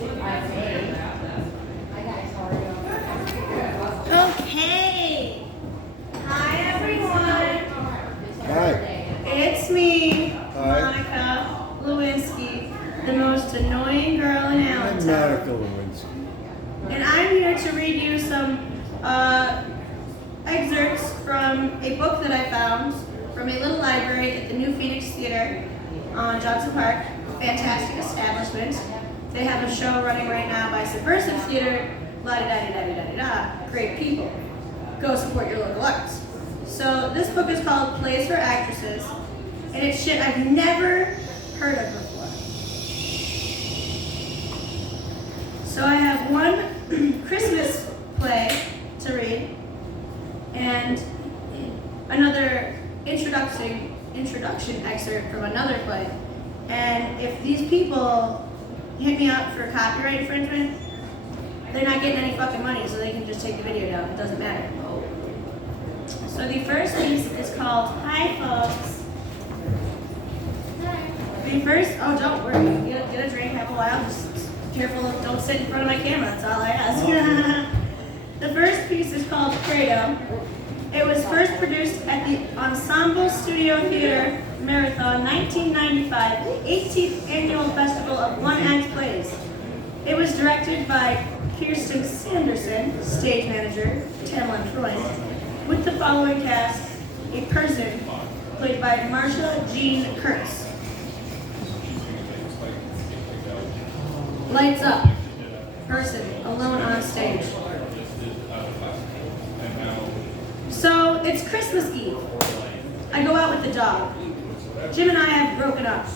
Okay. Hi, everyone. Hi. It's me, Hi. Monica Lewinski, the most annoying girl in I'm Allentown. Monica Lewinski. And I'm here to read you some excerpts from a book that I found from a little library at the New Phoenix Theater on Johnson Park. Fantastic establishment. They have a show running right now by Subversive Theater. La-di-da-di-da-di-da-di-da. Great people. Go support your local arts. So this book is called Plays for Actresses, and it's shit I've never heard of before. So I have one Christmas play to read, and another introduction excerpt from another play. And if these people hit me up for copyright infringement, they're not getting any fucking money, so they can just take the video down. It doesn't matter. So the first piece is called Hi, Folks. The first, oh, don't worry. Get a drink, have a while. Just careful, don't sit in front of my camera. That's all I ask. The first piece is called Credo. It was first produced at the Ensemble Studio Theater Marathon 1995, the 18th annual festival of one-act plays. It was directed by Kirsten Sanderson, stage manager, Tamlin Freund, with the following cast: a person played by Marsha Jean Kurtz. Lights up, person alone on stage. So it's Christmas Eve. I go out with the dog. Jim and I have broken up.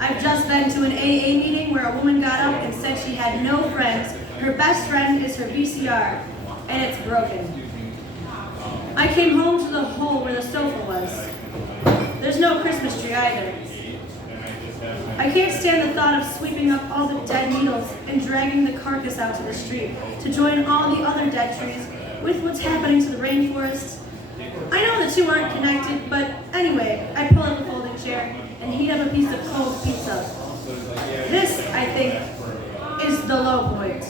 I've just been to an AA meeting where a woman got up and said she had no friends. Her best friend is her VCR, and it's broken. I came home to the hole where the sofa was. There's no Christmas tree either. I can't stand the thought of sweeping up all the dead needles and dragging the carcass out to the street to join all the other dead trees with what's happening to the rainforest. I know the two aren't connected, but anyway, I pull up a folding chair and heat up a piece of cold pizza. This, I think, is the low point.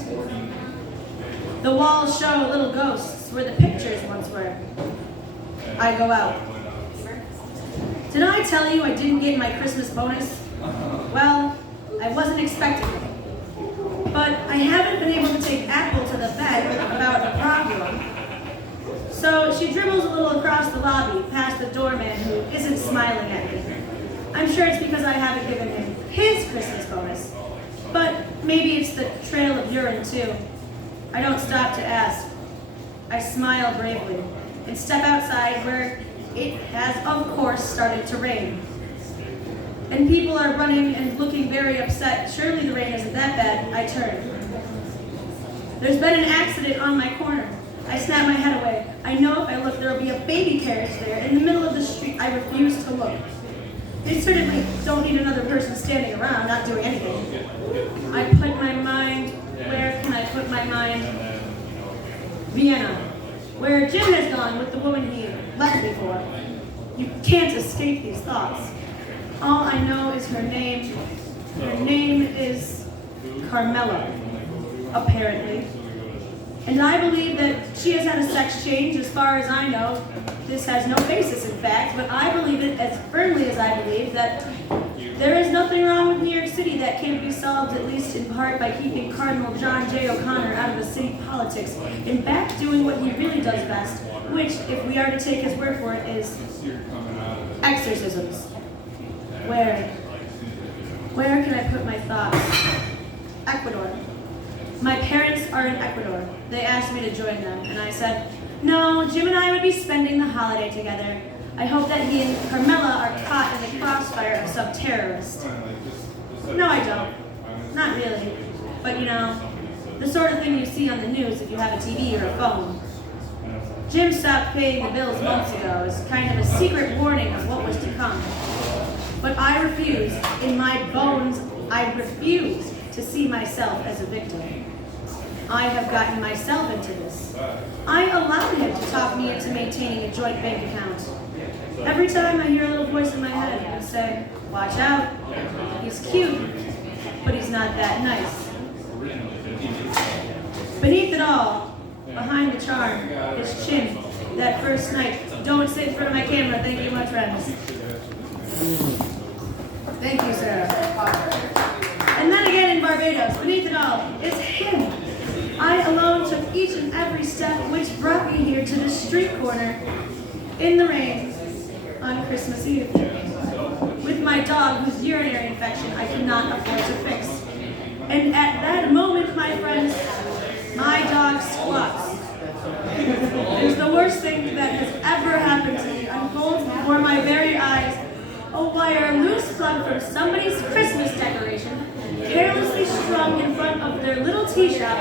The walls show little ghosts where the pictures once were. I go out. Did I tell you I didn't get my Christmas bonus? Well, I wasn't expecting it. But I haven't been able to take Apple to the vet about a problem. So she dribbles a little across the lobby past the doorman who isn't smiling at me. I'm sure it's because I haven't given him his Christmas bonus. But maybe it's the trail of urine too. I don't stop to ask. I smile bravely and step outside where it has, of course, started to rain. And people are running and looking very upset. Surely the rain isn't that bad. I turn. There's been an accident on my corner. I snap my head away. I know if I look, there will be a baby carriage there in the middle of the street. I refuse to look. They certainly don't need another person standing around, not doing anything. I put my mind, where can I put my mind? Vienna, where Jim has gone with the woman he left me for. You can't escape these thoughts. All I know is her name. Her name is Carmela, apparently. And I believe that she has had a sex change as far as I know. This has no basis in fact, but I believe it as firmly as I believe that there is nothing wrong with New York City that can't be solved, at least in part, by keeping Cardinal John J. O'Connor out of the city politics and back doing what he really does best, which, if we are to take his word for it, is exorcisms. Where can I put my thoughts? Ecuador. My parents are in Ecuador. They asked me to join them, and I said, no, Jim and I would be spending the holiday together. I hope that he and Carmela are caught in the crossfire of some terrorist. No, I don't. Not really. But you know, the sort of thing you see on the news if you have a TV or a phone. Jim stopped paying the bills months ago as kind of a secret warning of what was to come. But I refuse, in my bones, I refuse to see myself as a victim. I have gotten myself into this. I allowed him to talk me into maintaining a joint bank account. Every time I hear a little voice in my head and say, watch out, he's cute, but he's not that nice. Beneath it all, behind the charm, his chin, that first night. Don't sit in front of my camera. Thank you, my friends. Thank you, Sarah. And then again in Barbados, beneath it all, it's him. I alone took each and every step which brought me here to this street corner in the rain on Christmas Eve. With my dog whose urinary infection I cannot afford to fix. And at that moment, my friends, my dog squats. It is the worst thing that has ever happened to me. Unfolds before my very eyes. A wire loose plug from somebody's Christmas decoration, carelessly strung in front of their little tea shop,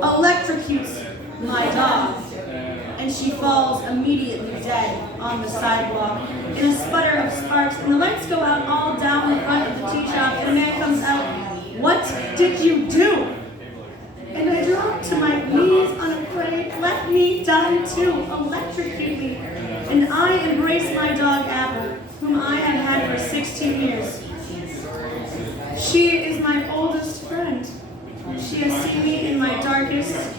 electrocutes my dog, and she falls immediately dead on the sidewalk in a sputter of sparks, and the lights go out all down the front of the tea shop, and a man comes out. What did you do? And I drop to my knees unafraid. Let me die too. Electrocute me. And I embrace my dog Apple, whom I have had for 16 years. She is my oldest friend. She has seen me in my darkest,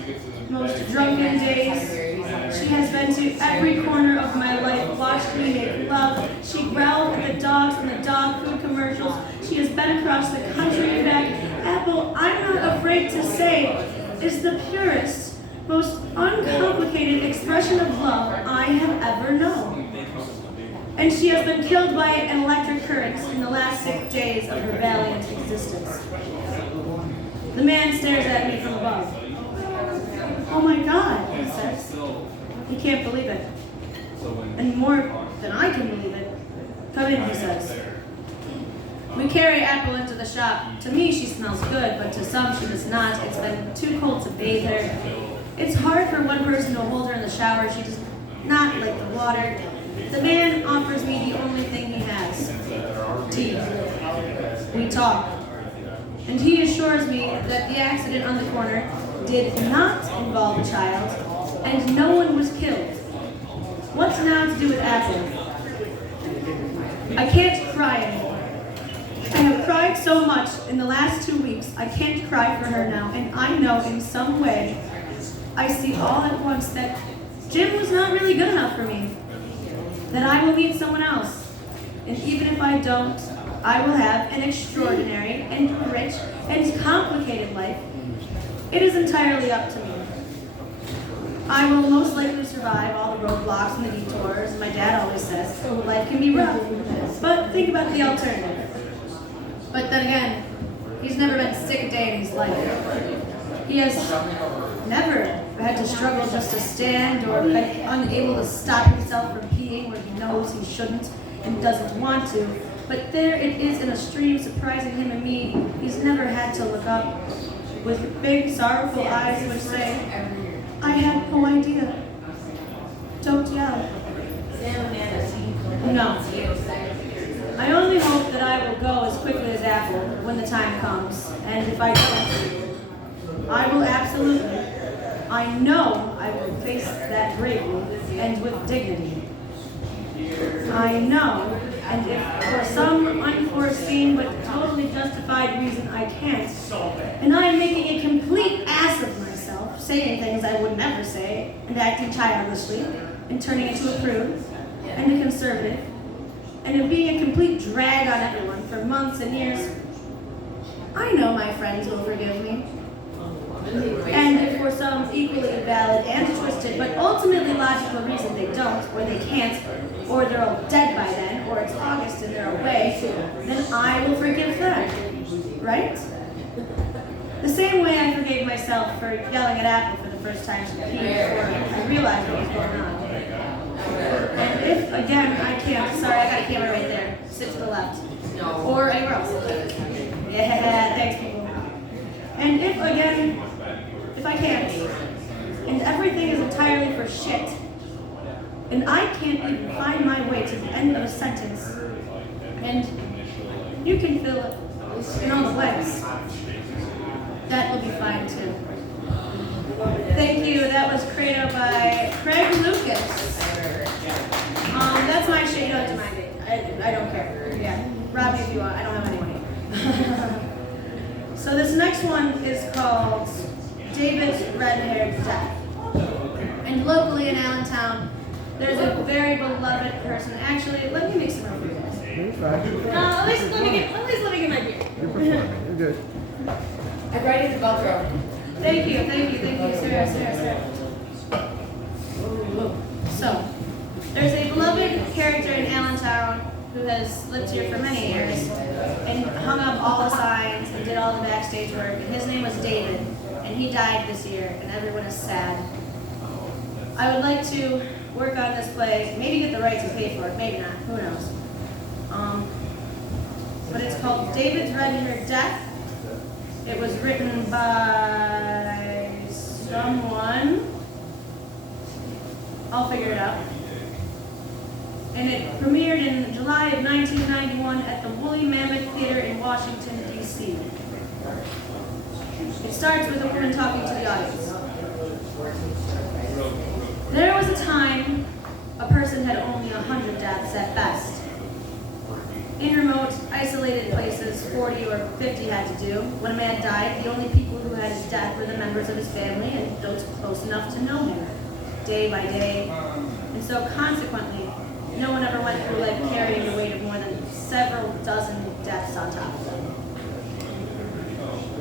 most drunken days. She has been to every corner of my life, watched me make love. She growled at the dogs in the dog food commercials. She has been across the country and back. Apple, I'm not afraid to say, is the purest, most uncomplicated expression of love I have ever known. And she has been killed by an electric current in the last 6 days of her valiant existence. The man stares at me from above. Oh my God, he says. He can't believe it. And more than I can believe it. Come in, he says. We carry Apple into the shop. To me, she smells good, but to some, she does not. It's been too cold to bathe her. It's hard for one person to hold her in the shower. She does not like the water. The man offers me the only thing he has. Tea. We talk. And he assures me that the accident on the corner did not involve a child, and no one was killed. What's now to do with Apple? I can't cry anymore. I have cried so much in the last 2 weeks, I can't cry for her now, and I know in some way, I see all at once that Jim was not really good enough for me, that I will meet someone else, and even if I don't, I will have an extraordinary and rich and complicated life. It is entirely up to me. I will most likely survive all the roadblocks and the detours, and my dad always says, life can be rough, but think about the alternative. But then again, he's never been sick a day in his life. He has never had to struggle just to stand or been unable to stop himself from peeing where he knows he shouldn't and doesn't want to. But there it is in a stream surprising him and me. He's never had to look up with big sorrowful eyes which say, I had no idea. Don't yell. No. I only hope that I will go as quickly as Apple when the time comes. And if I don't, I will absolutely, I know I will face that bravely and with dignity. I know, and if for some unforeseen but totally justified reason I can't, and I am making a complete ass of myself, saying things I would never say, and acting childishly, and turning into a prude, and a conservative, and of being a complete drag on everyone for months and years, I know my friends will forgive me. And if for some equally valid and twisted, but ultimately logical reason they don't, or they can't, or they're all dead by then, or it's August and they're away, then I will forgive them. Right? The same way I forgave myself for yelling at Apple for the first time she peed before I realized what was going on. And if, again, I can't, sorry, I got a camera right there, sit to the left, or anywhere else. Yeah, thanks people. And if, again, if I can't, and everything is entirely for shit, and I can't even find my way to the end of a sentence, and you can fill it in all the blanks, that will be fine too. Thank you, that was created by Craig Lucas. That's my shit, you don't have to mind it. I don't care. Yeah, rob me if you want, I don't have any money. So this next one is called David's red-haired death. And locally in Allentown, there's a very beloved person. Actually, let me make some room for you guys. You're fine. At least let me get my beer. You're performing. You're good. I'm ready to go through. Thank you, Sarah. So, there's a beloved character in Allentown who has lived here for many years and hung up all the signs and did all the backstage work. And his name was David, and he died this year, and everyone is sad. I would like to work on this play, maybe get the rights and pay for it, maybe not, who knows. But it's called David's Red-Haired Death. It was written by someone. I'll figure it out. And it premiered in July of 1991 at the Woolly Mammoth Theater in Washington, D.C. It starts with a woman talking to the audience. There was a time a person had only 100 deaths at best. In remote, isolated places, 40 or 50 had to do. When a man died, the only people who had his death were the members of his family and those close enough to know him, day by day. And so consequently, no one ever went through life carrying the weight of more than several dozen deaths on top of them.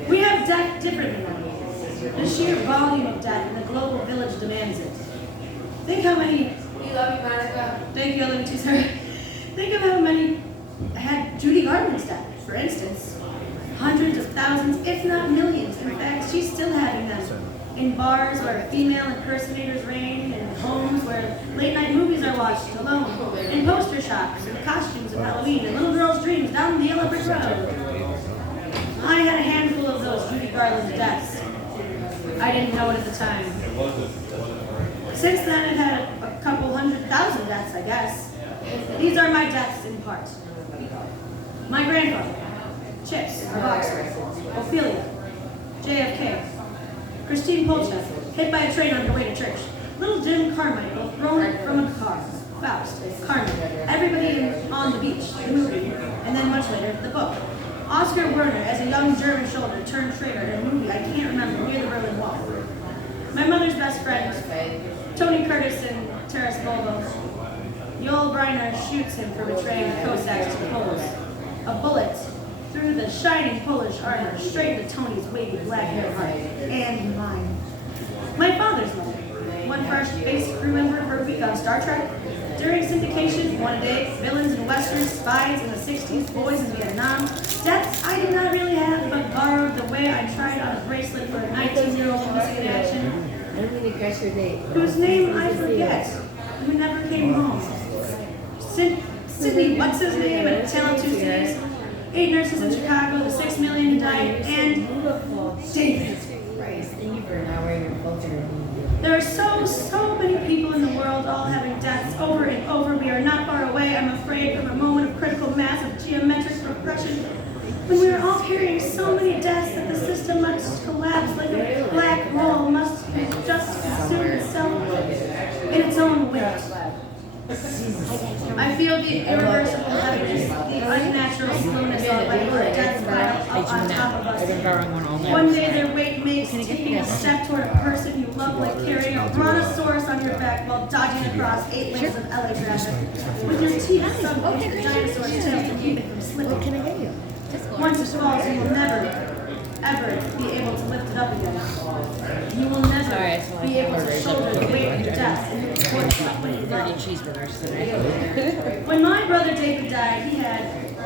We have death differently now. The sheer volume of death in the global village demands it. Think how many... You love me, Monica. Thank you, I love you too, sir. Think of how many had Judy Garland's death, for instance. Hundreds of thousands, if not millions. In fact, she's still having them. In bars where female impersonators reign, in homes where late-night movies are watched alone, in poster shops, in costumes of Halloween, and little girls' dreams down the yellow brick road. I had a handful of those Judy Garland deaths. I didn't know it at the time. Since then, I've had a couple 100,000 deaths, I guess. These are my deaths in part. My grandfather, Chips, a boxer, Ophelia, JFK, Christine Polchak, hit by a train on her way to church, little Jim Carmichael, thrown from a car, Faust, Carmen, everybody on the beach, the movie, and then much later, the book. Oscar Werner as a young German soldier turned traitor in a movie I can't remember, near the Berlin Wall. My mother's best friend, Tony Curtis in Taras Bulba. Joel Briner shoots him for betraying the Cossacks to the Poles. A bullet through the shining Polish armor straight into Tony's wavy black hair heart, and mine. My father's mother, one fresh base crew member for a week on Star Trek. During syndication, one a day, villains and westerns, spies in the 60s, boys in Vietnam. Deaths I did not really have, but borrowed the way I tried on a bracelet for a 19-year-old missing in action, whose name I forget, who never came home. Sydney, what's his name, at Tale of Two Cities, 8 nurses in Chicago, the 6 million who died, and David. There are so many people in the world all having deaths over and over. We are not far away, I'm afraid, from a moment of critical mass of geometric progression, when we are all carrying so many deaths that the system must collapse like a black hole, must just consume itself in its own weight. I feel the irreversible heaviness, the unnatural slowness of like a death pile up on top of us. One day their weight makes taking a step toward a person you love like carrying a brontosaurus on your back while dodging across 8 lanes of LA traffic, with your teeth sunk into the dinosaur's tail to keep it from slipping. Once it falls, you will never, ever be able to lift it up again. You will never be able to shoulder the weight of your death and support it when you love. Cheeseburgers today. When my brother David died, he had, at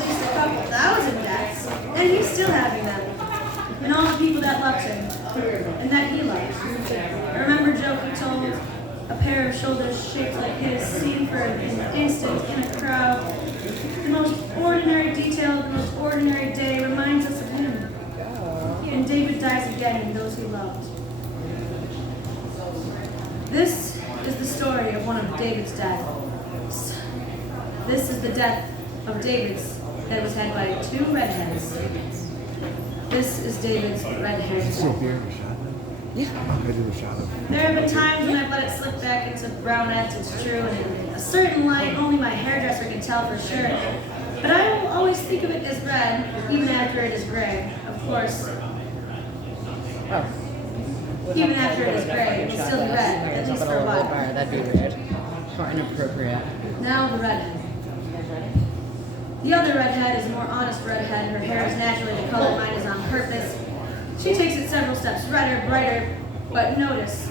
least a couple thousand deaths, and he's still having them. And all the people that loved him, and that he loved. I remember a joke he told, a pair of shoulders shaped like his, seen for an instant in a crowd. The most ordinary detail of the most ordinary day reminds us of him. And David dies again in those he loved. This is the story of one of David's deaths. This is the death of David's that was had by 2 redheads. This is David's red-haired death. Yeah. I did a shot of it. There have been times when I've let it slip back into brownettes, it's true, and in a certain light only my hairdresser can tell for sure. But I will always think of it as red, even after it is gray. Of course, Oh. Even after it is gray, it will still be red, at least for a while. That'd be weird. Or inappropriate. Now the redhead. You guys ready? The other redhead is a more honest redhead. Her hair is naturally the color, mine is on purpose. She takes it several steps redder, brighter, but notice,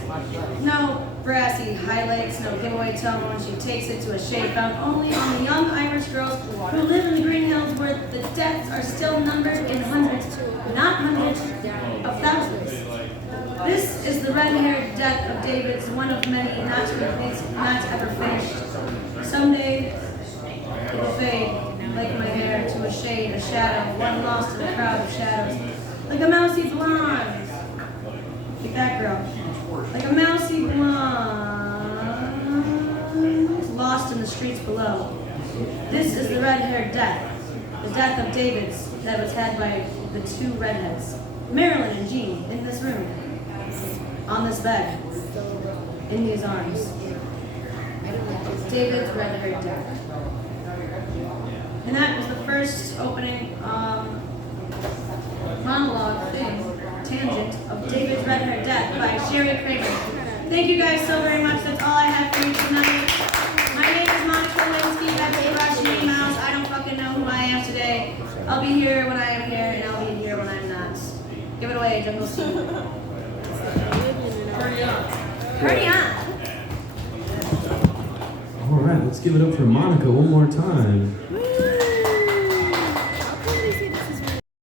no brassy highlights, no giveaway tone. She takes it to a shade found only on the young Irish girls who live in the Green Hills, where the deaths are still numbered in hundreds, not hundreds of thousands. This is the red-haired death of David's, one of many, not complete, not ever finished. Someday it will fade, like my hair, to a shade, a shadow, one lost in a crowd of shadows. Like a mousy blonde. Get that girl. Like a mousy blonde, lost in the streets below. This is the red-haired death, the death of David's that was had by the two redheads, Marilyn and Jean, in this room, on this bed, in these arms. David's red-haired death. And that was the first opening monologue thing, tangent of David's Red-Haired Death by Sherry Kramer. Thank you guys so very much. That's all I have for you tonight. My name is Monica Lewinski. I've been Russian Mouse. I don't fucking know who I am today. I'll be here when I am here, and I'll be here when I'm not. Give it away, Jungle Steve. Party on. Party on. All right, let's give it up for Monica one more time.